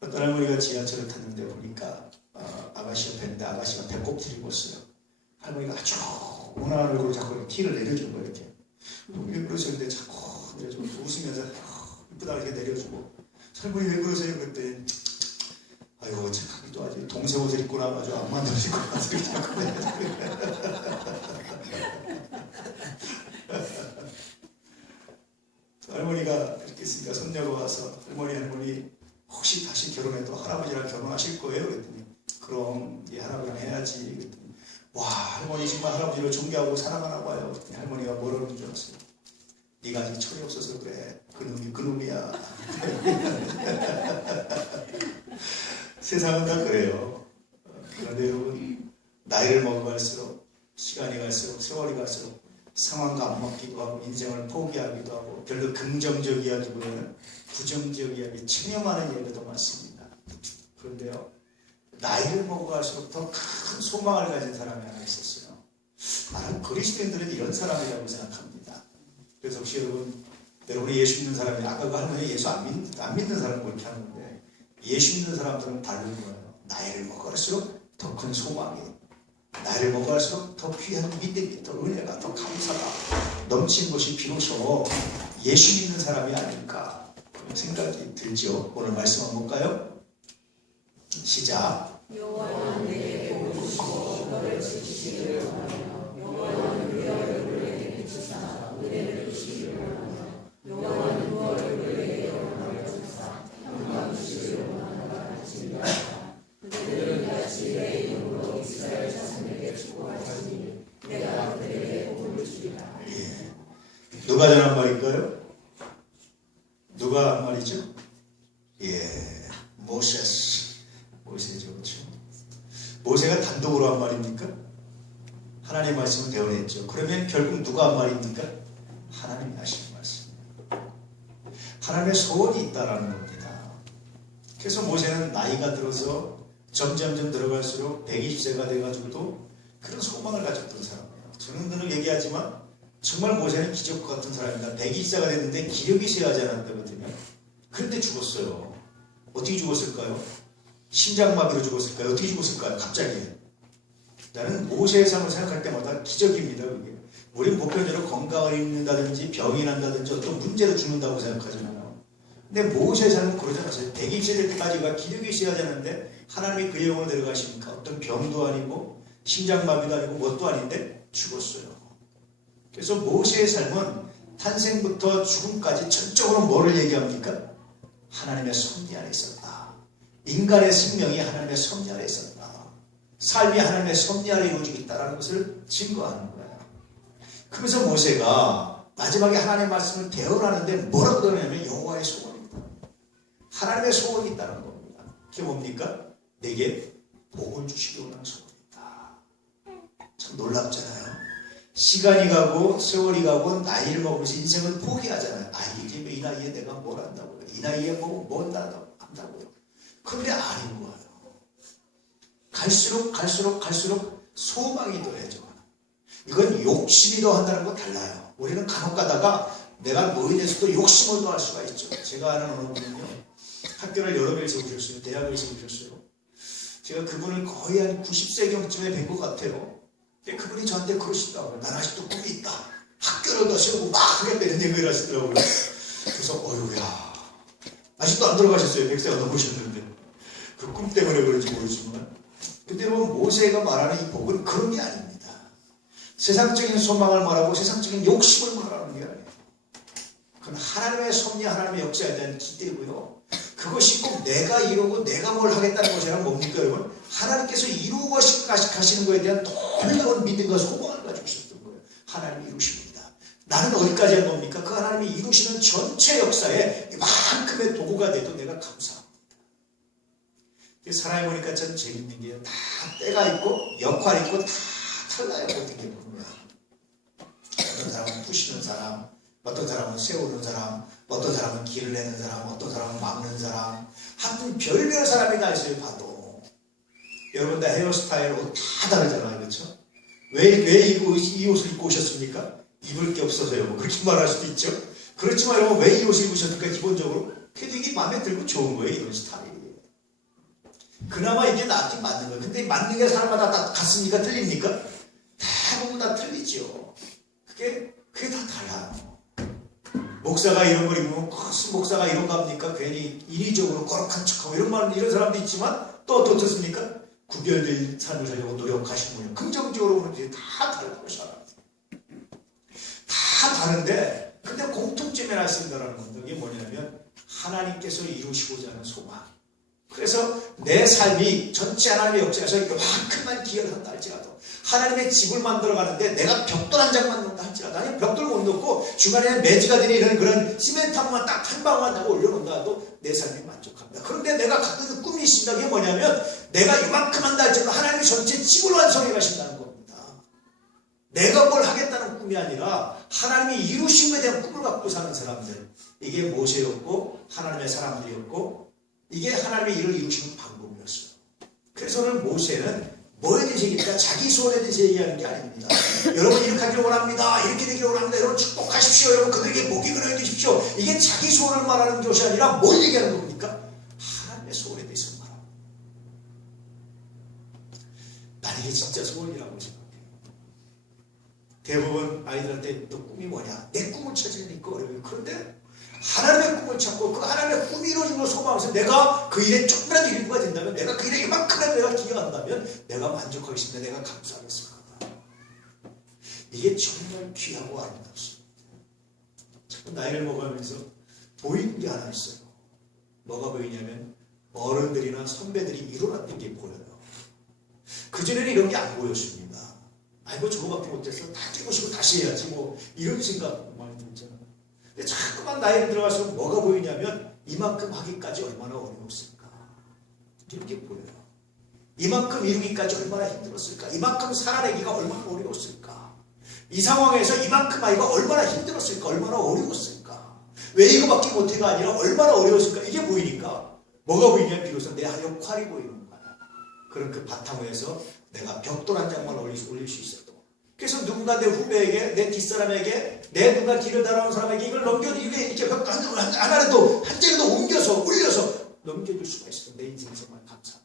어떤 할머니가 지하철을 탔는데 보니까 아가씨가 탔는데 아가씨가 배꼽 들이고 있어요. 할머니가 아주 온화한 얼굴로 자꾸 티를 내려주는 거예요. 이렇게. 왜 그러셨는데 자꾸 내려주고 웃으면서 이쁘다 이렇게 내려주고 할머니 왜 그러세요? 그랬더니 아이고 자기도 아주 동생 옷을 입고 나가지고 안 만들어지고 나서 자꾸 할머니가 이렇게 있으니까 손녀가 와서 할머니 혹시 다시 결혼해도 할아버지랑 결혼하실 거예요? 그랬더니 그럼 이 할아버지랑 해야지. 그랬더니 와 할머니 정말 할아버지를 존경하고 사랑하나 봐요. 그랬더니 할머니가 뭐라는 줄 아세요? 네가 아직 철이 없어서 그래. 그놈이 그놈이야. 세상은 다 그래요. 그런데 여러분 나이를 먹어갈수록 시간이 갈수록 세월이 갈수록 상황과 안 맞기도 하고 인생을 포기하기도 하고 별로 긍정적 이야기보다는 부정적 이야기, 체념하는 이야기가 더 많습니다. 그런데요 나이를 먹어갈수록 더 큰 소망을 가진 사람이 하나 있었어요. 나는 그리스도인들은 이런 사람이라고 생각합니다. 그래서 혹시 여러분이 예수 믿는 사람이 아까 그 할머니 예수 안 믿는 사람은 그렇게 하는데 예수 믿는 사람들은 다른 거예요. 나이를 먹을수록 더 큰 소망이, 나이를 먹을수록 더 귀한 믿음이, 더 은혜가, 더 감사가 넘친 것이 비로소 예수 믿는 사람이 아닐까 그런 생각이 들죠. 오늘 말씀 한번 볼까요? 시작. 여호와는 내게 복을 주시고 너를 지키시기를 원하며 여호와는 그의 얼굴을 내게 비추사 은혜를 주시기를 원하며 여호와는 그 얼굴을 내게 영광을 주사 평강 주시기를 원하노라 할지니라. 그들은 같이 내 이름으로 이스라엘 자손에게 축복하시니 내가 그들에게 복을 주리라. 예. 누가 전한 말일까요? 누가 한 말이죠? 예, 모세죠, 그렇죠? 모세가 단독으로 한 말입니까? 하나님 말씀을 대언했죠. 그러면 결국 누가 한 말입니까? 하나님이 하신 말씀입니다. 하나님의 소원이 있다라는 겁니다. 그래서 모세는 나이가 들어서 점점점 들어갈수록 120세가 돼가지고도 그런 소망을 가졌던 사람이에요. 저는 늘 얘기하지만 정말 모세는 기적 같은 사람입니다. 120세가 됐는데 기력이 쇠하지 않았다거든요. 그런데 죽었어요. 어떻게 죽었을까요? 심장마비로 죽었을까요? 어떻게 죽었을까요? 갑자기. 나는 모세의 삶을 생각할 때마다 기적입니다. 그게. 우리는 보편적으로 건강을 잃는다든지 병이 난다든지 어떤 문제로 죽는다고 생각하잖아요. 근데 모세의 삶은 그러지 않았어요. 120세 될 때까지가 기력이 쇠하지 않았는데 하나님이 그의 영으로 내려가시니까 어떤 병도 아니고 심장마비도 아니고 뭣도 아닌데 죽었어요. 그래서 모세의 삶은 탄생부터 죽음까지 전적으로 뭐를 얘기합니까? 하나님의 섭리 안에 있었다. 인간의 생명이 하나님의 섭리 안에 있었다. 삶이 하나님의 섭리 안에 이루어지고 있다는 것을 증거하는 거예요. 그래서 모세가 마지막에 하나님의 말씀을 대언하는데 뭐라고 대언하냐면 여호와의 소원이다. 하나님의 소원이 있다는 겁니다. 그게 뭡니까? 내게 복을 주시기 원하는 소원이다. 참 놀랍잖아요. 시간이 가고 세월이 가고 나이를 먹으면서 인생을 포기하잖아요. 이제 이 나이에 내가 뭘 한다고요. 이 나이에 뭘 한다고요. 그런데 아닌 거예요. 갈수록 소망이 더해져. 이건 욕심이 더한다는 거 달라요. 우리는 간혹 가다가 내가 뭐에 대해서도 욕심을 더할 수가 있죠. 제가 아는 어느 분은요. 학교를 여러 개를 세우셨어요. 대학을 세우셨어요. 제가 그분을 거의 한 90세경쯤에 뵌 것 같아요. 그분이 저한테 그러시더라고요. 난 아직도 꿈이 있다. 학교를 더 세우고 막 하겠다 이런 얘기를 하시더라고요. 그래서 어휴야 아직도 안 들어가셨어요. 100세가 넘으셨는데 그 꿈 때문에 그런지 모르지만 근데 여러분 모세가 말하는 이 복은 그런 게 아닙니다. 세상적인 소망을 말하고 세상적인 욕심을 말하는 게 아니에요. 그건 하나님의 섭리 하나님의 역사에 대한 기대고요. 그것이 꼭 내가 이루고 내가 뭘 하겠다는 것이 아니라 뭡니까 여러분? 하나님께서 이루고 가시는 것에 대한 놀라운 믿음과 소망을 가지고 있었던 거예요. 하나님이 이루십니다. 나는 어디까지 한 겁니까? 그 하나님이 이루시는 전체 역사에 이만큼의 도구가 돼도 내가 감사합니다. 사람이 보니까 참 재밌는 게 다 때가 있고 역할이 있고 다 달라요. 어떻게 보면 어떤 사람은 부시는 사람, 어떤 사람은 세우는 사람, 어떤 사람은 길을 내는 사람, 어떤 사람은 막는 사람, 하여튼 별별 사람이 다 있어요. 봐도 여러분 다 헤어스타일 옷 다 다르잖아요. 그렇죠? 왜 이 옷을 입고 오셨습니까? 입을 게 없어서요. 뭐 그렇게 말할 수도 있죠. 그렇지만 여러분 왜 이 옷을 입으셨을까? 기본적으로 그래도 이게 마음에 들고 좋은 거예요. 이런 스타일이. 그나마 이게 낫긴 맞는 거예요. 근데 맞는 게 사람마다 다 같습니까? 틀립니까? 대부분 다 틀리죠. 그게 다 달라요. 목사가 이런 걸 입으면 무슨 목사가 이런 거 합니까? 괜히 인위적으로 거룩한 척하고 이런 사람도 있지만 또 어떻습니까? 구별된 삶을 살려고 노력하시는 분이요. 긍정적으로 보면 다 다르다고 살아요. 다 다른데 근데 공통점이 하나 있습니다라는 건데 이게 뭐냐면 하나님께서 이루시고자 하는 소망. 그래서 내 삶이 전체 하나님의 역사에서 이만큼만 기여를 한다 할지라도 하나님의 집을 만들어 가는데 내가 벽돌 한 장만 넣는다 할지라도 아니 벽돌 못 넣고 중간에 매지가 되는 이런 그런 시멘트 한 번만 딱 한 방울만 하고 올려놓는다 해도 내 삶이 만족합니다. 그런데 내가 갖고 있는 꿈이 있습니다. 그게 뭐냐면 내가 이만큼 한다 할지라도 하나님이 전체 집을 완성해 가신다는 겁니다. 내가 뭘 하겠다는 꿈이 아니라 하나님이 이루신 것에 대한 꿈을 갖고 사는 사람들. 이게 모세였고 하나님의 사람들이었고 이게 하나님의 일을 이루시는 방법이었어요. 그래서 오늘 모세는 뭐에 대해서 얘기합니까? 자기 소원에 대해서 얘기하는 게 아닙니다. 여러분 이렇게 하기를 원합니다. 이렇게 되기를 원합니다. 여러분 축복하십시오. 여러분 그들에게 복이 그려 주십시오. 이게 자기 소원을 말하는 것이 아니라 뭘 얘기하는 겁니까? 하나님의 소원에 대해서 말합니다. 난 이게 진짜 소원이라고 생각해요. 대부분 아이들한테 너 꿈이 뭐냐? 내 꿈을 찾으니까 어려워요. 그런데 하나님의 꿈을 찾고 그 하나님의 꿈이 이루어진 걸 소망하면서 내가 그 일에 조금이라도 일부가 된다면 내가 그 일에 이만큼이라도 내가 기여한다면 내가 만족하겠습니다. 내가 감사하겠습니다. 이게 정말 귀하고 아름답습니다. 자꾸 나이를 먹으면서 보이는 게 하나 있어요. 뭐가 보이냐면 어른들이나 선배들이 이뤄놨던 게 보여요. 그전에는 이런 게 안 보였습니다. 아이고 저거밖에 못해서 다 깨고시고 다시 해야지 뭐 이런 생각 많이 들잖아요. 근데 자꾸만 나이를 들어갈수록 뭐가 보이냐면 이만큼 하기까지 얼마나 어려웠을까 이렇게 보여요. 이만큼 이루기까지 얼마나 힘들었을까. 이만큼 살아내기가 얼마나 어려웠을까. 이 상황에서 이만큼 하기가 얼마나 힘들었을까. 얼마나 어려웠을까. 왜 이거밖에 못해가 아니라 얼마나 어려웠을까. 이게 보이니까 뭐가 보이냐면 비로소 내 역할이 보이는 거야. 그런 그 바탕에서 내가 벽돌 한 장만 올릴 수 있었던. 그래서 누군가 내 후배에게, 내 뒷사람에게, 내 누가 길을 따라온 사람에게 이걸 이렇게 벽돌 하나라도 한 장이라도 옮겨서 올려서 넘겨줄 수가 있어. 내 인생 정말 감사합니다.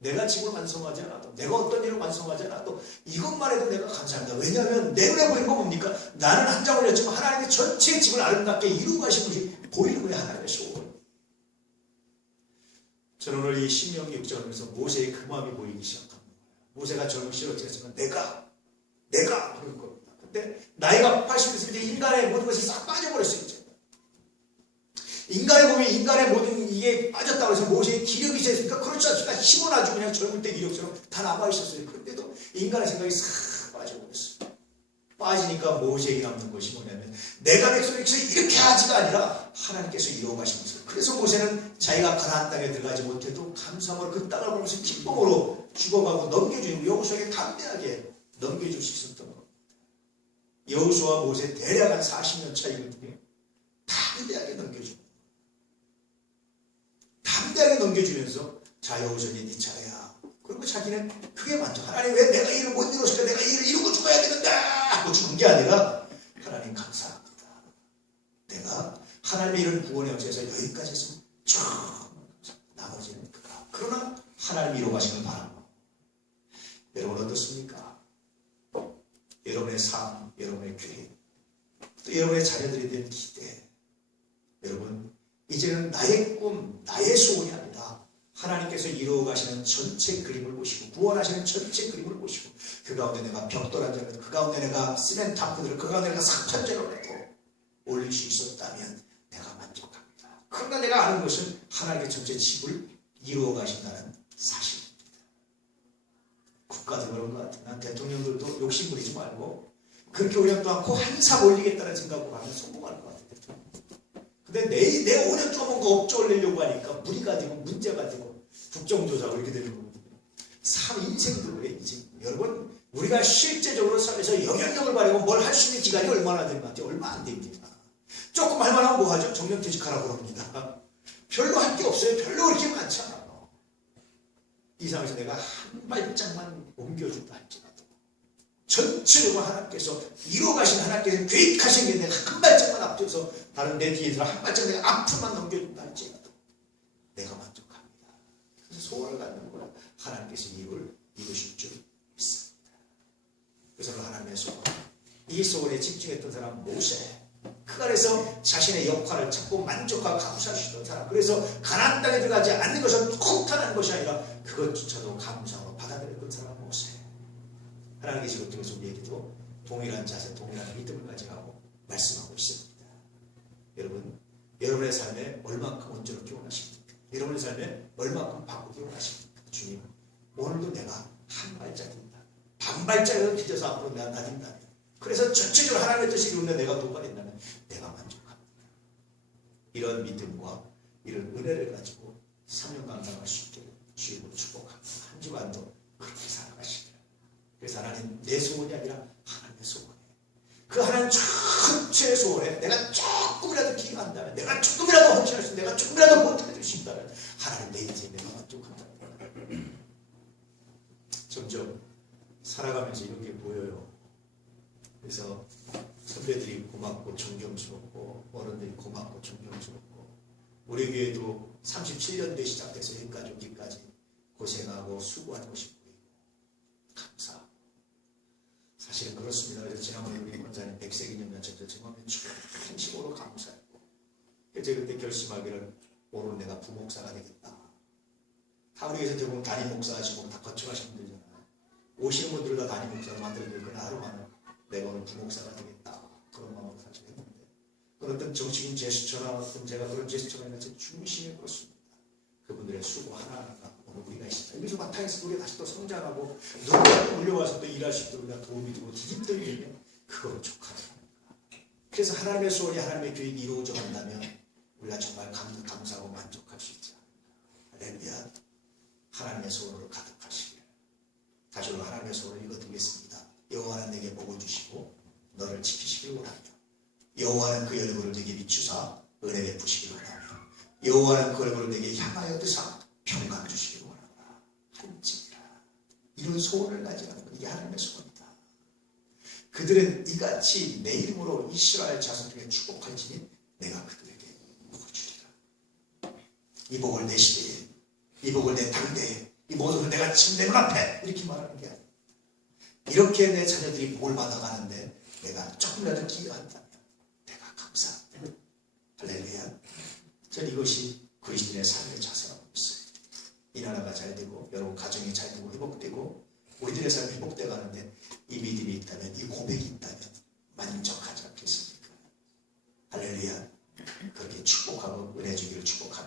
내가 집을 완성하지 않아도, 내가 어떤 일을 완성하지 않아도 이것만 해도 내가 감사합니다. 왜냐하면 내 눈에 보이는 건 뭡니까? 나는 한 장 올렸지만 하나님의 전체 집을 아름답게 이루고 가신 것이 보이는 거예요. 하나님의 소원. 저는 오늘 이 신명기 6장을 보면서 모세의 그 마음이 보이기 시작합니다. 모세가 젊은 시절 어떻게 했지만 내가 그럴 겁니다. 근데 나이가 80이 있을 때 인간의 모든 것이 싹 빠져버렸어요. 이제. 인간의 몸이 인간의 모든 이게 빠졌다고 해서 모세의 기력이 있었으니까 그렇지 않습니까? 힘은 아주 그냥 젊을 때 기력처럼 다 남아있었어요. 그런데도 인간의 생각이 싹 빠져버렸어요. 빠지니까 모세에게 남는 것이 뭐냐면 내가 백성에게서 이렇게 하지가 아니라 하나님께서 이루어 가신 것을. 그래서 모세는 자기가 가나안 땅에 들어가지 못해도 감사함으로 그 땅을 보면서 기쁨으로 죽어가고 넘겨주고 여호수아에게 담대하게 넘겨줄 수 있었던 겁니다. 여호수아와 모세 대략 한 40년 차이거든요. 담대하게 넘겨줍니다. 담대하게 넘겨주면서 자 여호수아니 네 차례야. 그리고 자기는 크게 만족. 하나님 왜 내가 일을 못 이뤘을까? 내가 일을 이루고 죽어야 되는데 하고 죽은 게 아니라 하나님 감사합니다. 내가 하나님의 이런 구원의 역사에서 여기까지 했으면 정말 감사합니다. 나머지는 그가. 그러나 하나님 이루어 가시는 바람. 여러분 어떻습니까? 여러분의 삶, 여러분의 계획, 또 여러분의 자녀들에 대한 기대. 여러분 이제는 나의 꿈, 나의 소원이 아니라 하나님께서 이루어 가시는 전체 그림을 보시고 구원하시는 전체 그림을 보시고 그 가운데 내가 벽돌 한 장을, 그 가운데 내가 시멘트 한 푼을, 그 가운데 내가 삽판제로라도 올릴 수 있었다면 내가 만족합니다. 그러나 내가 아는 것은 하나님의 전체 집을 이루어 가신다는 사실입니다. 국가도 그런 것 같아요. 난 대통령들도 욕심 부리지 말고 그렇게 오년 동안 꼭 항상 올리겠다는 생각으로 하면 성공할 것 같아요. 근데 내 5년 동안 뭔가 업조 올리려고 하니까 무리가 되고 문제가 되고 국정조사가 이렇게 되는 거거든요. 삶 인생도 그래. 인생. 여러분 우리가 실제적으로 삶에서 영향력을 발휘하고 뭘 할 수 있는 기간이 얼마나 되는 것 같아요? 얼마 안 됩니다. 조금 할 만하면 뭐 하죠? 정년퇴직하라고 합니다. 별로 할 게 없어요. 별로 그렇게 많지 않아요. 이 상황에서 내가 한 발짝만 옮겨준다 할지라도 전체적으로 하나님께서 이루어가신 하나님께서 계획하신 게 내가 한 발짝만 앞서서 다른 내 뒤에서 한 발짝 내가 앞으로만 넘겨준다 할지라도 내가 만족합니다. 그래서 소원을 갖는 거야. 하나님께서 이루실 줄 믿습니다. 그래서 하나님의 소원, 이 소원에 집중했던 사람 모세, 그 안에서 자신의 역할을 찾고 만족하고 감사하시던 사람, 그래서 가나안 땅에 들어가지 않는 것은 혹탄한 것이 아니라 그것조차도 감사로 받아들였던 사람 모세. 하나님께서 이것 통해서 우리에게도 동일한 자세, 동일한 믿음을 가져가고 말씀하고 있습니다. 여러분, 여러분의 삶에 얼만큼 온전하게 원하십니까? 여러분의 삶에 얼만큼 바꾸기 원하십니까? 주님, 오늘도 내가 한 발짝입니다. 반 발짝이라도 뒤져서 앞으로 내가 나딘다면, 그래서 전체적으로 하나님의 뜻이 이루는데 내가 도발했다면 내가 만족합니다. 이런 믿음과 이런 은혜를 가지고 3년 감당할 수 있게 주님을 축복합니다. 한 주간도 그렇게 살아가시기를. 그래서 하나님, 내 소원이 아니라 하나님의 소원이에요. 그 하나님 전체의 소원에 내가 조금이라도 기여한다면, 내가 조금이라도 헌신할 수 있다면, 내가 조금이라도 보태줄 수 있다면 하나님 내 인생에 내가 만족한다는 거예요. 점점 살아가면서 이런 게 보여요. 그래서 선배들이 고맙고 존경스럽고 어른들이 고맙고 존경스럽고, 우리 교회도 37년도에 시작돼서 여기까지 오기까지 고생하고 수고하는 것이 보이고 감사하고, 사실은 그렇습니다. 그래서 지난번에 우리 권사님 100세 기념연차 때 정말 진심으로 감사했고, 제가 그때 결심하기를 오늘 내가 부목사가 되겠다. 다 우리 교회에서 대부분 담임 목사 하시고 다 거쳐가시는 분들이잖아요. 오시는 분들을 다 담임 목사로 만들어드리고 하루만은 내가 오늘 부목사가 되겠다. 그런 마음으로 사실 했는데, 어떤 정치인 제스처나 어떤 제가 그런 제스처가 있는 제 중심에 그렇습니다. 그분들의 수고 하나하나가 오늘 우리가 있습니다. 여기서 바탕에서 우리가 다시 또 성장하고 누구가 또 올려와서 또 일할 수 있도록 우리가 도움이 되고 힘들면 그거로 족하다. 그래서 하나님의 소원이 하나님의 계획이 이루어져 간다면 우리가 정말 감사하고 만족할 수 있지 않을까. 할렐루야. 하나님의 소원으로 가득하시길. 다시 한번 하나님의 소원을 읽어드리겠습니다. 여호와는 내게 복을 주시고 너를 지키시길 원하며, 여호와는 그 얼굴을 내게 비추사 은혜 베푸시길 원하며, 여호와는 그 얼굴을 내게 향하여 드사 평강 주시길 원하노라. 할지니라. 이런 소원을 가지라는 것, 이게 하나님의 소원이다. 그들은 이같이 내 이름으로 이스라엘 자손 중에 축복할지니 내가 그들에게 복을 주리라. 이 복을 내 시대에, 이 복을 내 당대에, 이 모든 걸 내가 지금 내 눈앞에 이렇게 말하는 게 아니야. 이렇게 내 자녀들이 복을 받아가는데 내가 조금이라도 기여한다면 내가 감사합니다. 할렐루야. 저는 이것이 그리스도인의 삶의 자세라고 믿습니다. 이 나라가 잘 되고 여러분 가정이 잘 되고 회복되고 우리들의 삶이 회복되어 가는데 이 믿음이 있다면, 이 고백이 있다면 만족하지 않겠습니까? 할렐루야. 그렇게 축복하고 은혜 주기를 축복합니다.